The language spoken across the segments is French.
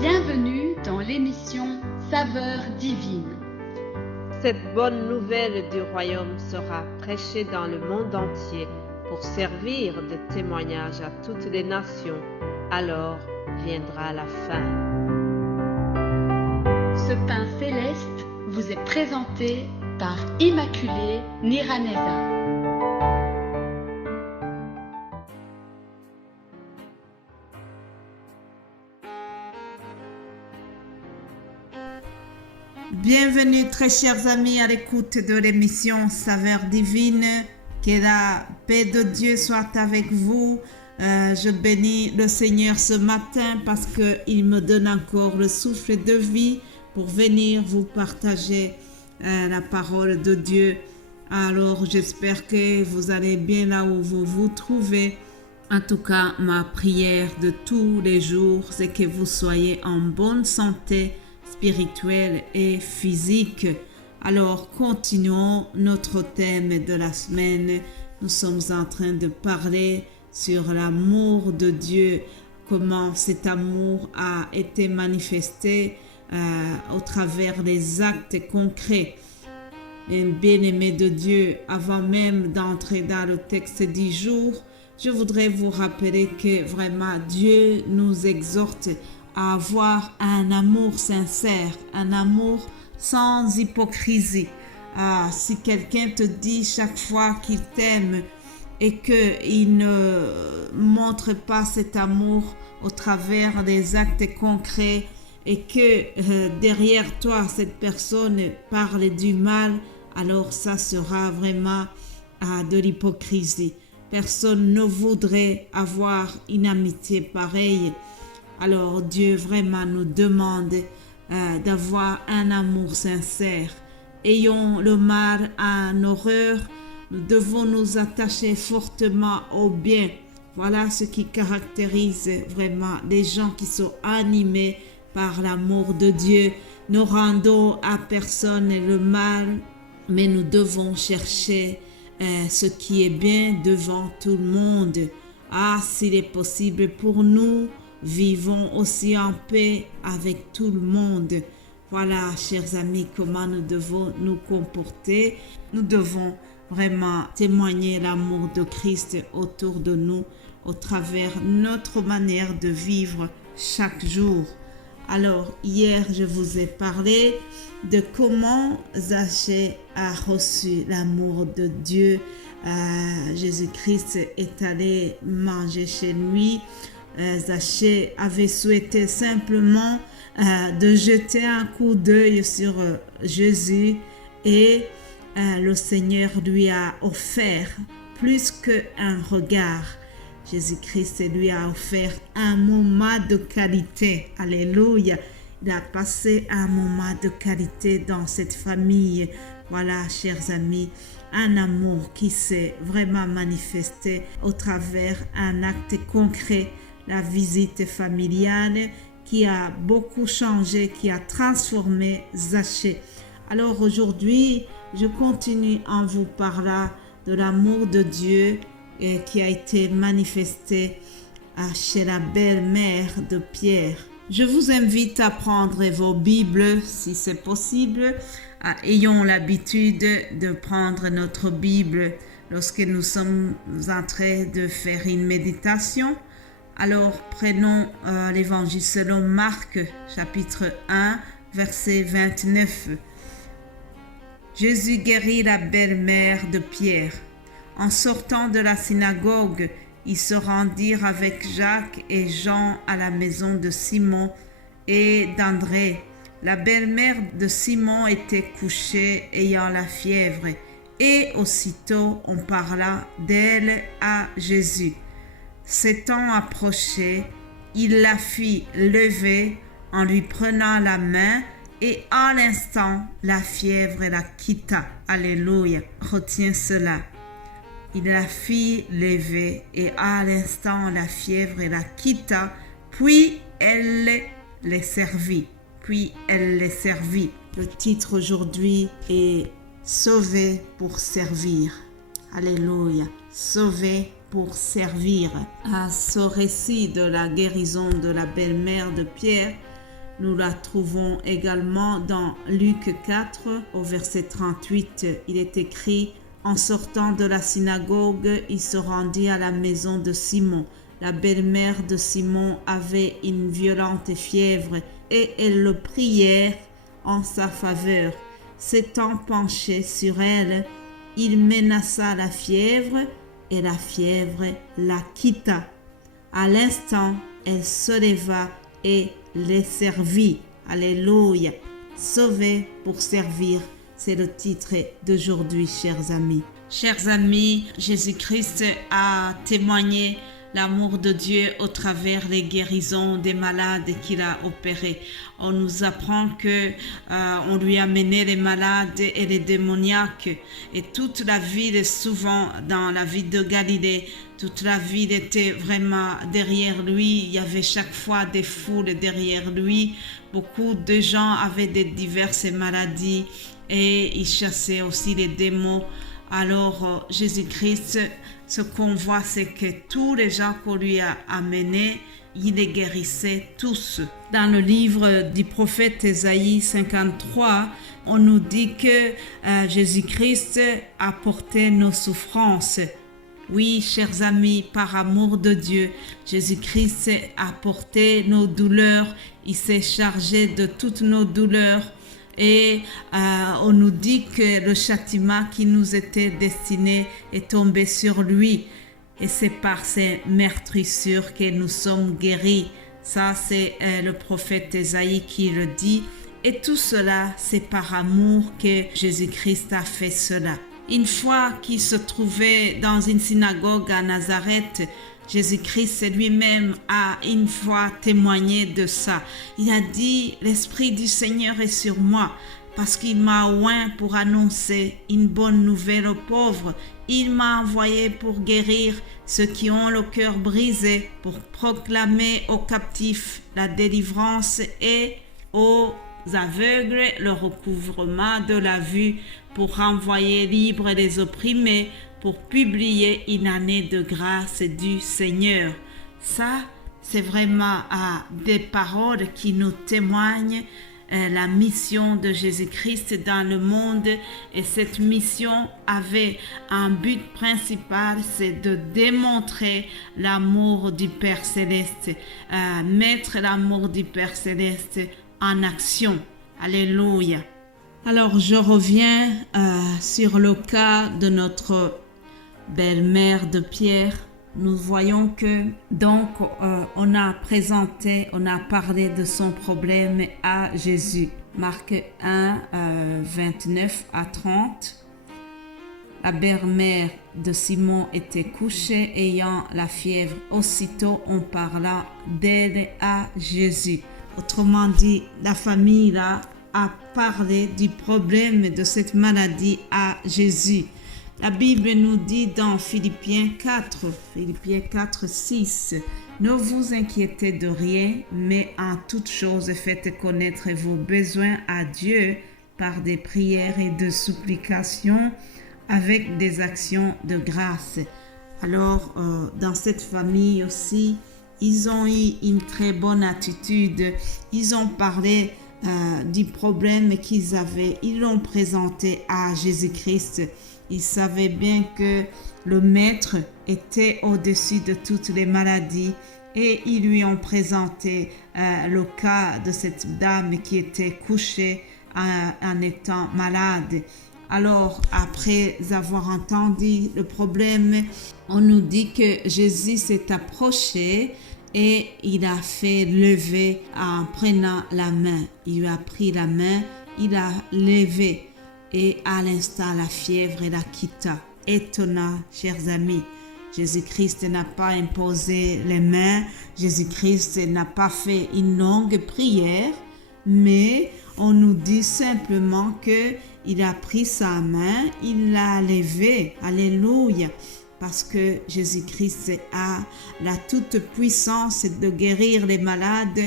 Bienvenue dans l'émission Saveurs divines. Cette bonne nouvelle du royaume sera prêchée dans le monde entier pour servir de témoignage à toutes les nations. Alors viendra la fin. Ce pain céleste vous est présenté par Immaculée Niraneza. Bienvenue très chers amis à l'écoute de l'émission Saveurs divines. Que la paix de Dieu soit avec vous. Je bénis le Seigneur ce matin parce qu'il me donne encore le souffle de vie pour venir vous partager la parole de Dieu. Alors j'espère que vous allez bien là où vous vous trouvez. En tout cas, ma prière de tous les jours, c'est que vous soyez en bonne santé spirituelle et physique. Alors, continuons notre thème de la semaine. Nous sommes en train de parler sur l'amour de Dieu, comment cet amour a été manifesté au travers des actes concrets. Bien-aimés de Dieu, avant même d'entrer dans le texte du jour, je voudrais vous rappeler que vraiment Dieu nous exhorte à avoir un amour sincère, un amour sans hypocrisie. Si quelqu'un te dit chaque fois qu'il t'aime et qu'il ne montre pas cet amour au travers des actes concrets et que derrière toi cette personne parle du mal, alors ça sera vraiment de l'hypocrisie. Personne ne voudrait avoir une amitié pareille. Alors Dieu vraiment nous demande d'avoir un amour sincère. Ayons le mal en horreur, nous devons nous attacher fortement au bien. Voilà ce qui caractérise vraiment les gens qui sont animés par l'amour de Dieu. Nous rendons à personne le mal, mais nous devons chercher ce qui est bien devant tout le monde. S'il est possible pour nous, vivons aussi en paix avec tout le monde. Voilà, chers amis, comment nous devons nous comporter. Nous devons vraiment témoigner l'amour de Christ autour de nous, au travers notre manière de vivre chaque jour. Alors, hier, je vous ai parlé de comment Zachée a reçu l'amour de Dieu. Jésus-Christ est allé manger chez lui. Zachée avait souhaité simplement de jeter un coup d'œil sur Jésus et le Seigneur lui a offert plus qu'un regard. Jésus-Christ lui a offert un moment de qualité. Alléluia. Il a passé un moment de qualité dans cette famille. Voilà, chers amis, un amour qui s'est vraiment manifesté au travers un acte concret. La visite familiale qui a beaucoup changé, qui a transformé Zachée. Alors aujourd'hui, je continue en vous parlant de l'amour de Dieu qui a été manifesté chez la belle-mère de Pierre. Je vous invite à prendre vos Bibles si c'est possible. Ayons l'habitude de prendre notre Bible lorsque nous sommes en train de faire une méditation. Alors, prenons l'évangile selon Marc, chapitre 1, verset 29. Jésus guérit la belle-mère de Pierre. En sortant de la synagogue, ils se rendirent avec Jacques et Jean à la maison de Simon et d'André. La belle-mère de Simon était couchée ayant la fièvre, et aussitôt on parla d'elle à Jésus. S'étant approché, il la fit lever en lui prenant la main et à l'instant, la fièvre la quitta. Alléluia. Retiens cela. Il la fit lever et à l'instant, la fièvre la quitta. Puis elle les servit. Le titre aujourd'hui est Sauvé pour servir. Alléluia. Sauvé pour servir. À ce récit de la guérison de la belle-mère de Pierre, Nous la trouvons également dans Luc 4 au verset 38. Il est écrit: en sortant de la synagogue, il se rendit à la maison de Simon. La belle-mère de Simon avait une violente fièvre et elles le prièrent en sa faveur. S'étant penché sur elle, il menaça la fièvre et la fièvre la quitta. À l'instant, elle se leva et les servit. Alléluia. Sauvé pour servir, c'est le titre d'aujourd'hui, chers amis. Chers amis, Jésus-Christ a témoigné l'amour de Dieu au travers les guérisons des malades qu'il a opérés. On nous apprend que on lui a mené les malades et les démoniaques, et toute la ville, souvent dans la ville de Galilée, toute la ville était vraiment derrière lui. Il y avait chaque fois des foules derrière lui. Beaucoup de gens avaient des diverses maladies et il chassait aussi les démons. Alors Jésus-Christ, ce qu'on voit, c'est que tous les gens qu'on lui a amenés, il les guérissait tous. Dans le livre du prophète Ésaïe 53, on nous dit que Jésus-Christ a porté nos souffrances. Oui, chers amis, par amour de Dieu, Jésus-Christ a porté nos douleurs. Il s'est chargé de toutes nos douleurs. Et on nous dit que le châtiment qui nous était destiné est tombé sur lui. Et c'est par ses meurtrissures que nous sommes guéris. Ça, c'est le prophète Ésaïe qui le dit. Et tout cela, c'est par amour que Jésus-Christ a fait cela. Une fois qu'il se trouvait dans une synagogue à Nazareth, Jésus-Christ lui-même a une fois témoigné de ça. Il a dit: l'Esprit du Seigneur est sur moi parce qu'il m'a oint pour annoncer une bonne nouvelle aux pauvres. Il m'a envoyé pour guérir ceux qui ont le cœur brisé, pour proclamer aux captifs la délivrance et aux aveugles le recouvrement de la vue, pour renvoyer libres les opprimés, pour publier une année de grâce du Seigneur. Ça, c'est vraiment des paroles qui nous témoignent la mission de Jésus-Christ dans le monde. Et cette mission avait un but principal, c'est de démontrer l'amour du Père Céleste, mettre l'amour du Père Céleste en action. Alléluia. Alors, je reviens sur le cas de notre belle-mère de Pierre. Nous voyons que donc on a parlé de son problème à Jésus. Marc 1, 29 à 30. La belle-mère de Simon était couchée ayant la fièvre. Aussitôt on parla d'elle à Jésus. Autrement dit, la famille là a parlé du problème de cette maladie à Jésus. La Bible nous dit dans Philippiens 4, 6, « Ne vous inquiétez de rien, mais en toutes choses faites connaître vos besoins à Dieu par des prières et de supplications avec des actions de grâce. » Alors, dans cette famille aussi, ils ont eu une très bonne attitude. Ils ont parlé du problème qu'ils avaient. Ils l'ont présenté à Jésus-Christ. Ils savaient bien que le Maître était au-dessus de toutes les maladies et ils lui ont présenté le cas de cette dame qui était couchée en étant malade. Alors, après avoir entendu le problème, on nous dit que Jésus s'est approché et il a fait lever en prenant la main. Il lui a pris la main, il a levé et à l'instant la fièvre la quitta. Étonnant, chers amis. Jésus-Christ n'a pas imposé les mains, Jésus-Christ n'a pas fait une longue prière, mais on nous dit simplement que il a pris sa main, il l'a levée. Alléluia. Parce que Jésus-Christ a la toute puissance de guérir les malades.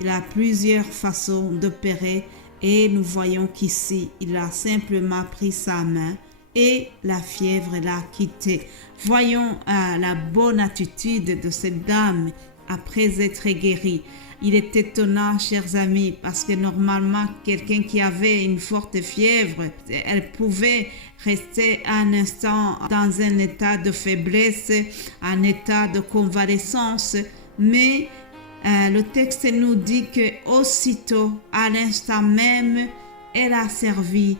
Il a plusieurs façons d'opérer et nous voyons qu'ici, il a simplement pris sa main et la fièvre l'a quitté. Voyons la bonne attitude de cette dame après être guéri. Il est étonnant, chers amis, parce que normalement, quelqu'un qui avait une forte fièvre, elle pouvait rester un instant dans un état de faiblesse, un état de convalescence, mais le texte nous dit que aussitôt, à l'instant même, elle a servi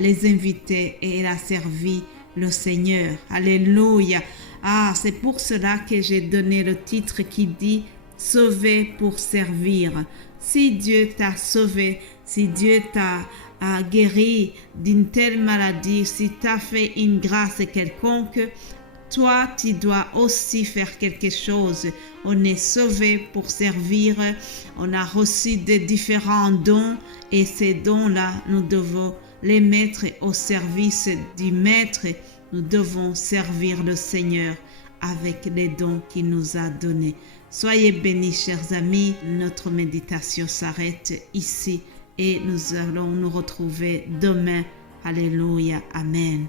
les invités et elle a servi le Seigneur. Alléluia. Ah, c'est pour cela que j'ai donné le titre qui dit « Sauvé pour servir ». Si Dieu t'a sauvé, si Dieu t'a guéri d'une telle maladie, si t'a fait une grâce quelconque, toi, tu dois aussi faire quelque chose. On est sauvé pour servir. On a reçu des différents dons et ces dons-là, nous devons les mettre au service du Maître. Nous devons servir le Seigneur avec les dons qu'il nous a donnés. Soyez bénis, chers amis. Notre méditation s'arrête ici et nous allons nous retrouver demain. Alléluia. Amen.